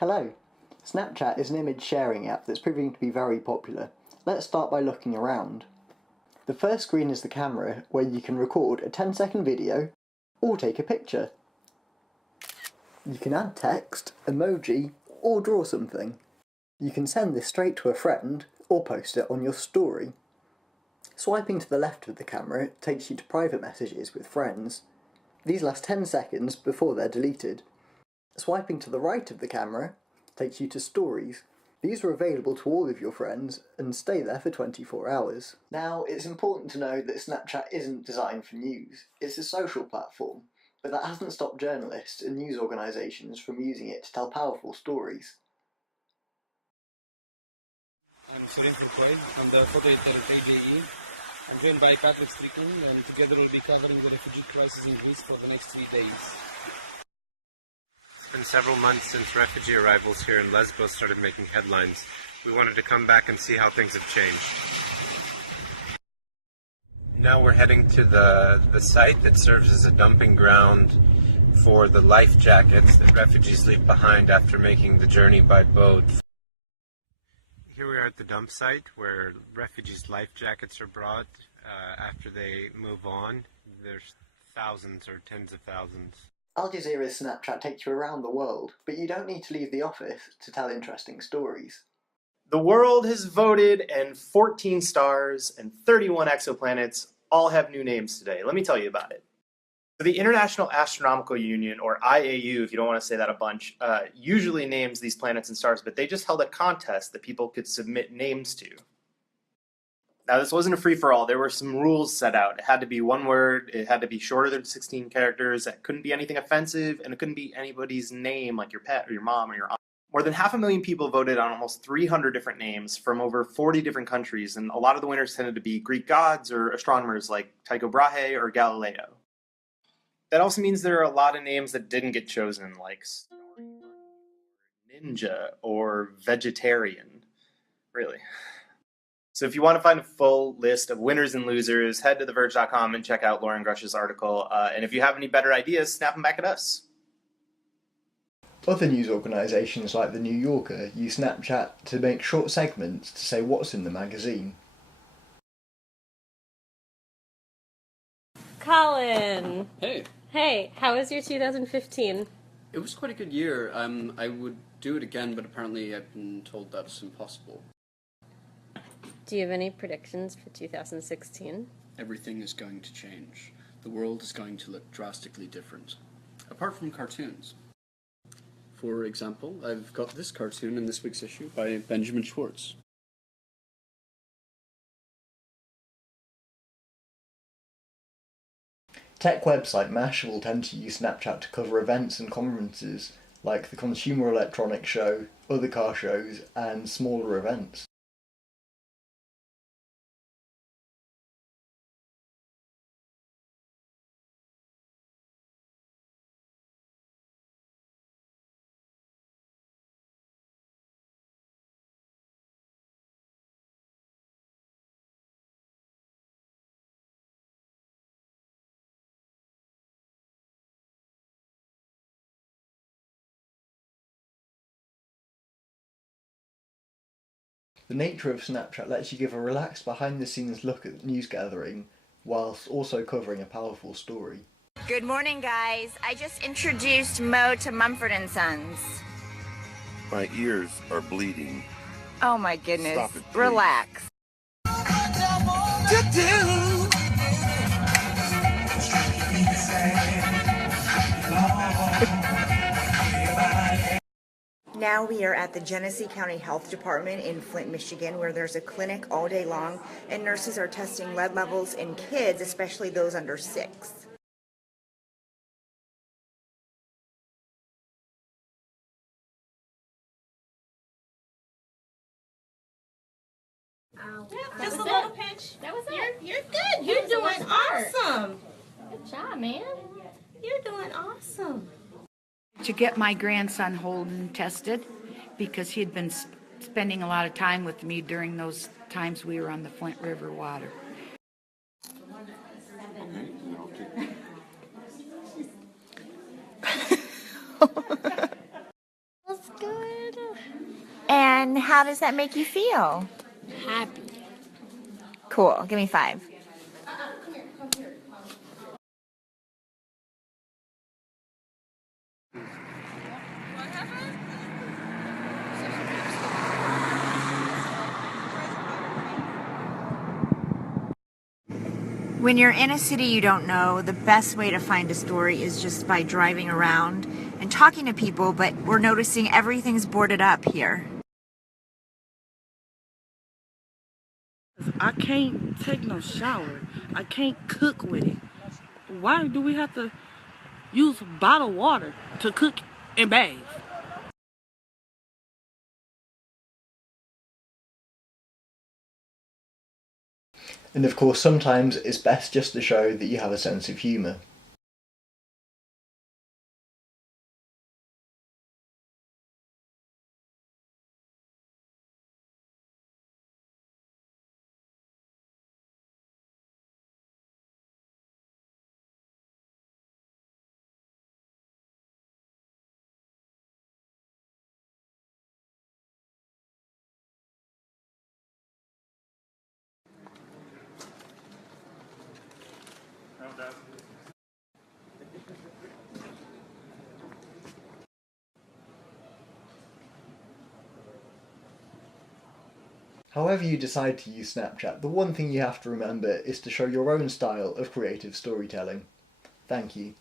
Hello! Snapchat is an image sharing app that's proving to be very popular. Let's start by looking around. The first screen is the camera, where you can record a 10-second video or take a picture. You can add text, emoji, or draw something. You can send this straight to a friend or post it on your story. Swiping to the left of the camera takes you to private messages with friends. These last 10 seconds before they're deleted. Swiping to the right of the camera takes you to stories. These are available to all of your friends and stay there for 24 hours. Now, it's important to know that Snapchat isn't designed for news. It's a social platform, but that hasn't stopped journalists and news organisations from using it to tell powerful stories. I'm Suresh Rukwai. I'm the photo editor at AJE. I'm joined by Patrick Strickland, and together we'll be covering the refugee crisis in Greece for the next 3 days. It's been several months since refugee arrivals here in Lesbos started making headlines. We wanted to come back and see how things have changed. Now we're heading to the site that serves as a dumping ground for the life jackets that refugees leave behind after making the journey by boat. Here we are at the dump site where refugees' life jackets are brought after they move on. There's thousands or tens of thousands. Al Jazeera's Snapchat takes you around the world, but you don't need to leave the office to tell interesting stories. The world has voted, and 14 stars and 31 exoplanets all have new names today. Let me tell you about it. So the International Astronomical Union, or IAU, if you don't want to say that a bunch, usually names these planets and stars, but they just held a contest that people could submit names to. Now, this wasn't a free-for-all. There were some rules set out. It had to be one word, it had to be shorter than 16 characters, it couldn't be anything offensive, and it couldn't be anybody's name, like your pet or your mom or your aunt. More than 500,000 people voted on almost 300 different names from over 40 different countries, and a lot of the winners tended to be Greek gods or astronomers like Tycho Brahe or Galileo. That also means there are a lot of names that didn't get chosen, like Ninja or Vegetarian. Really. So if you want to find a full list of winners and losers, head to TheVerge.com and check out Lauren Grush's article. And if you have any better ideas, snap them back at us. Other news organisations like The New Yorker use Snapchat to make short segments to say what's in the magazine. Colin! Hey. Hey, how was your 2015? It was quite a good year. I would do it again, but apparently I've been told that's impossible. Do you have any predictions for 2016? Everything is going to change. The world is going to look drastically different. Apart from cartoons. For example, I've got this cartoon in this week's issue by Benjamin Schwartz. Tech website Mashable tend to use Snapchat to cover events and conferences like the Consumer Electronics Show, other car shows, and smaller events. The nature of Snapchat lets you give a relaxed behind-the-scenes look at news gathering, whilst also covering a powerful story. Good morning, guys. I just introduced Mo to Mumford & Sons. My ears are bleeding. Oh my goodness. Stop it, please. Relax. Now we are at the Genesee County Health Department in Flint, Michigan, where there's a clinic all day long, and nurses are testing lead levels in kids, especially those under 6. Just a little pinch. That was it. You're good. You're doing awesome. Good job, man. You're doing awesome. To get my grandson Holden tested, because he had been spending a lot of time with me during those times we were on the Flint River water. That's good. how does that make you feel? Happy. Cool. Give me 5. When you're in a city you don't know, the best way to find a story is just by driving around and talking to people, but we're noticing everything's boarded up here. I can't take no shower. I can't cook with it. Why do we have to use bottled water to cook and bathe? And of course, sometimes it's best just to show that you have a sense of humour. However you decide to use Snapchat, the one thing you have to remember is to show your own style of creative storytelling. Thank you.